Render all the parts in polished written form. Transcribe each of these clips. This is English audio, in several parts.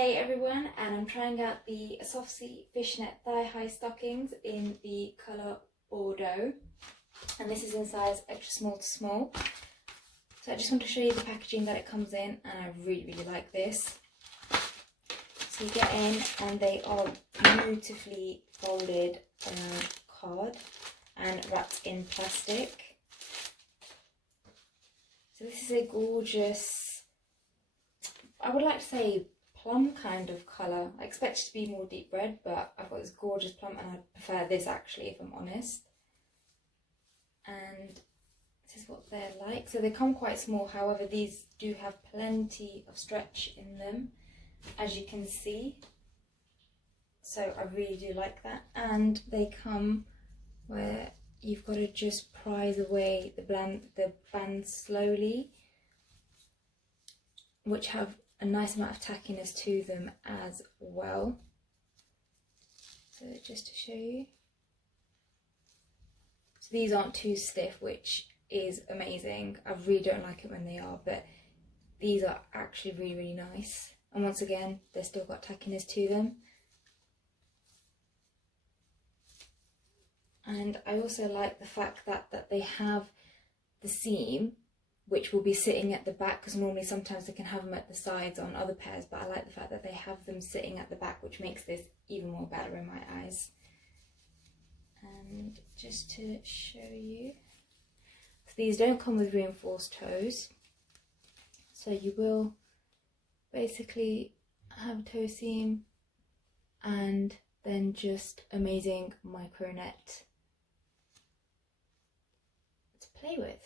Hey everyone, and I'm trying out the Sofsy Fishnet thigh-high stockings in the colour Bordeaux, and this is in size extra small to small. So I just want to show you the packaging that it comes in, and I really like this. So you get in and they are beautifully folded card and wrapped in plastic. So this is a gorgeous, I would like to say plum kind of colour. I expect it to be more deep red, but I've got this gorgeous plum and I prefer this actually, if I'm honest. And this is what they're like. So they come quite small, however these do have plenty of stretch in them, as you can see. So I really do like that. And they come where you've got to just prise away the bands slowly, which have a nice amount of tackiness to them as well. So just to show you. So these aren't too stiff, which is amazing. I really don't like it when they are, but these are actually really nice. And once again, they've still got tackiness to them. And I also like the fact that they have the seam, which will be sitting at the back, because normally sometimes they can have them at the sides on other pairs, but I like the fact that they have them sitting at the back, which makes this even more better in my eyes. And just to show you, so these don't come with reinforced toes, so you will basically have a toe seam and then just amazing micro net to play with.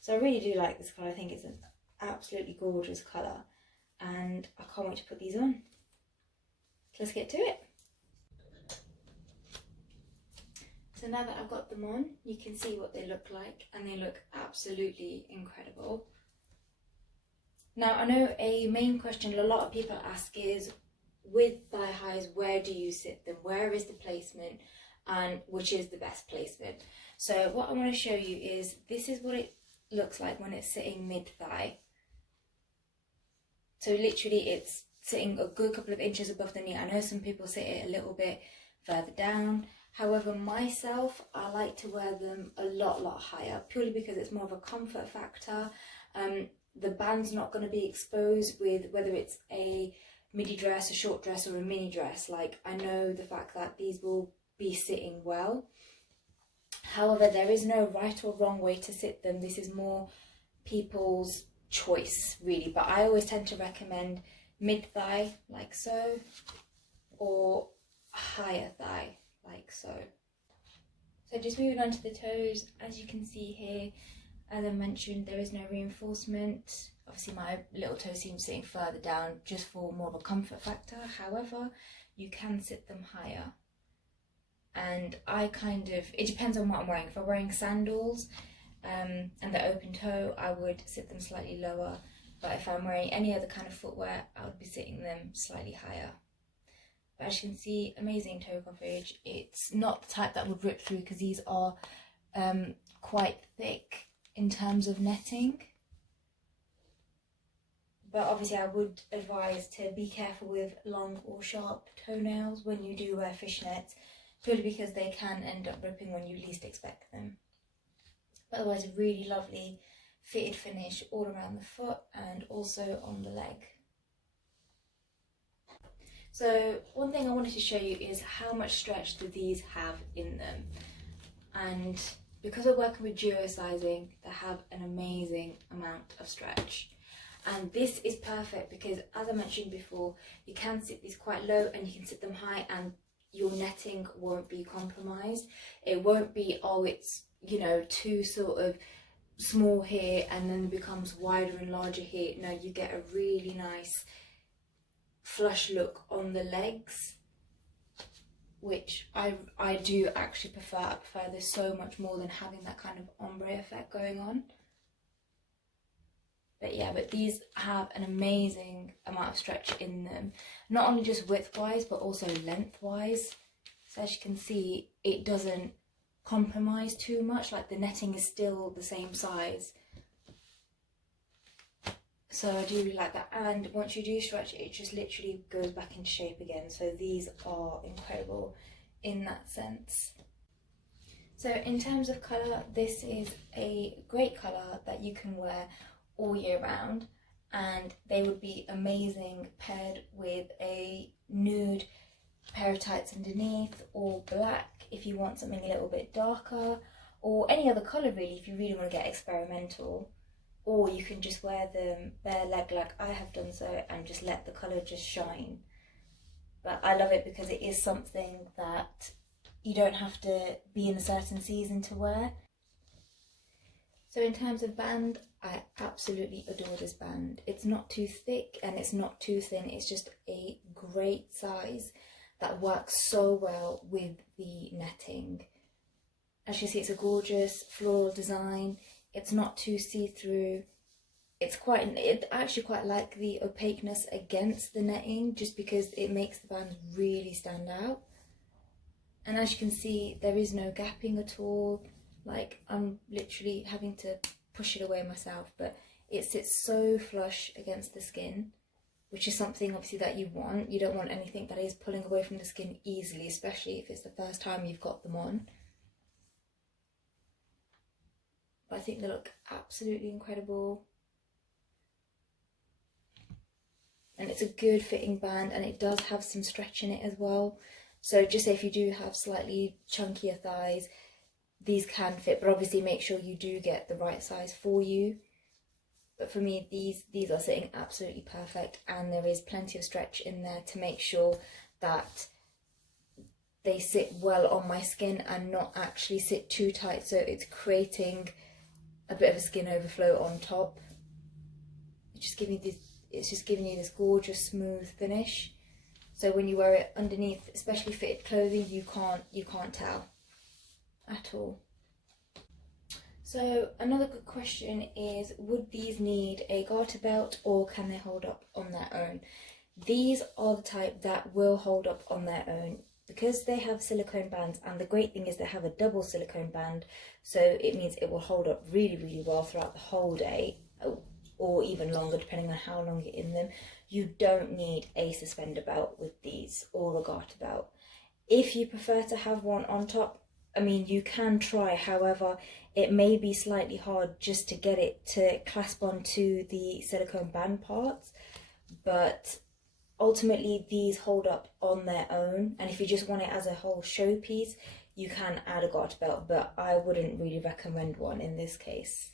So I really do like this colour. I think it's an absolutely gorgeous colour, and I can't wait to put these on. So let's get to it. So now that I've got them on, you can see what they look like, and they look absolutely incredible. Now I know a main question a lot of people ask is, with thigh highs, where do you sit them? Where is the placement, and which is the best placement? So what I want to show you is, this is what it looks like when it's sitting mid-thigh. So literally it's sitting a good couple of inches above the knee. I know some people sit it a little bit further down. However, myself, I like to wear them a lot higher, purely because it's more of a comfort factor. The band's not going to be exposed with whether it's a midi dress, a short dress, or a mini dress. Like, I know the fact that these will be sitting well. However, there is no right or wrong way to sit them. This is more people's choice, really. But I always tend to recommend mid-thigh, like so, or higher thigh, like so. So just moving on to the toes, as you can see here, as I mentioned, there is no reinforcement. Obviously my little toe seam's sitting further down just for more of a comfort factor. However, you can sit them higher. And I it depends on what I'm wearing. If I'm wearing sandals and they're open toe, I would sit them slightly lower. But if I'm wearing any other kind of footwear, I would be sitting them slightly higher. But as you can see, amazing toe coverage. It's not the type that would rip through, because these are quite thick in terms of netting. But obviously I would advise to be careful with long or sharp toenails when you do wear fishnets, purely because they can end up ripping when you least expect them. But otherwise, a really lovely fitted finish all around the foot and also on the leg. So one thing I wanted to show you is how much stretch do these have in them. And because we're working with duo sizing, they have an amazing amount of stretch. And this is perfect because, as I mentioned before, you can sit these quite low and you can sit them high, and your netting won't be compromised. It won't be, oh, it's, you know, too sort of small here and then becomes wider and larger here. No, you get a really nice flush look on the legs, which I do actually prefer. I prefer this so much more than having that kind of ombre effect going on. But yeah, but these have an amazing amount of stretch in them, not only just width-wise but also length-wise. So as you can see, it doesn't compromise too much, like the netting is still the same size. So I do really like that, and once you do stretch it, it just literally goes back into shape again. So these are incredible in that sense. So in terms of colour, this is a great colour that you can wear all year round, and they would be amazing paired with a nude pair of tights underneath, or black if you want something a little bit darker, or any other colour really if you really want to get experimental. Or you can just wear them bare leg like I have done so and just let the colour just shine. But I love it because it is something that you don't have to be in a certain season to wear. So in terms of band, I absolutely adore this band. It's not too thick and it's not too thin, it's just a great size that works so well with the netting. As you see, it's a gorgeous floral design. It's not too see-through. I actually quite like the opaqueness against the netting, just because it makes the band really stand out. And as you can see, there is no gapping at all. Like, I'm literally having to push it away myself, but it sits so flush against the skin, which is something obviously that you want. You don't want anything that is pulling away from the skin easily, especially if it's the first time you've got them on. I think they look absolutely incredible, and it's a good fitting band, and it does have some stretch in it as well. So just say if you do have slightly chunkier thighs, these can fit, but obviously make sure you do get the right size for you. But for me, these are sitting absolutely perfect, and there is plenty of stretch in there to make sure that they sit well on my skin and not actually sit too tight, so it's creating a bit of a skin overflow on top. It's just giving you this gorgeous smooth finish. So when you wear it underneath, especially fitted clothing, you can't tell at all. So another good question is, would these need a garter belt or can they hold up on their own? These are the type that will hold up on their own, because they have silicone bands, and the great thing is they have a double silicone band, so it means it will hold up really, really well throughout the whole day, or even longer depending on how long you're in them. You don't need a suspender belt with these, or a garter belt. If you prefer to have one on top, I mean, you can try. However, it may be slightly hard just to get it to clasp onto the silicone band parts, but ultimately these hold up on their own, and if you just want it as a whole showpiece, you can add a garter belt, but I wouldn't really recommend one in this case.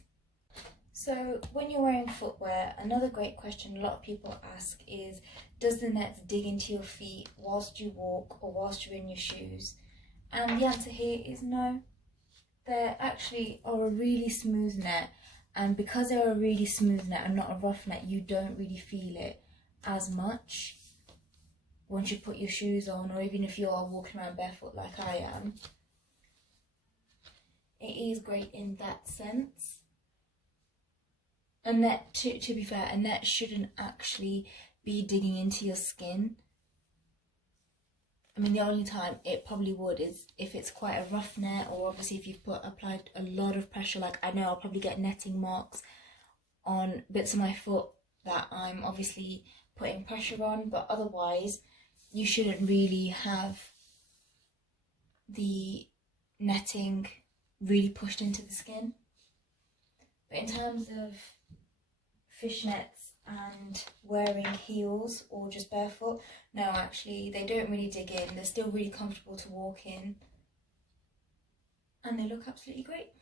So when you're wearing footwear, another great question a lot of people ask is, does the net dig into your feet whilst you walk or whilst you're in your shoes? And the answer here is no. They actually are a really smooth net, and because they're a really smooth net and not a rough net, you don't really feel it as much once you put your shoes on, or even if you are walking around barefoot like I am. It is great in that sense. A net, to be fair, a net shouldn't actually be digging into your skin. I mean, the only time it probably would is if it's quite a rough net, or obviously if you've applied a lot of pressure. Like, I know I'll probably get netting marks on bits of my foot that I'm obviously putting pressure on, but otherwise you shouldn't really have the netting really pushed into the skin. But in terms of fishnets and wearing heels or just barefoot, no, actually they don't really dig in. They're still really comfortable to walk in, and they look absolutely great.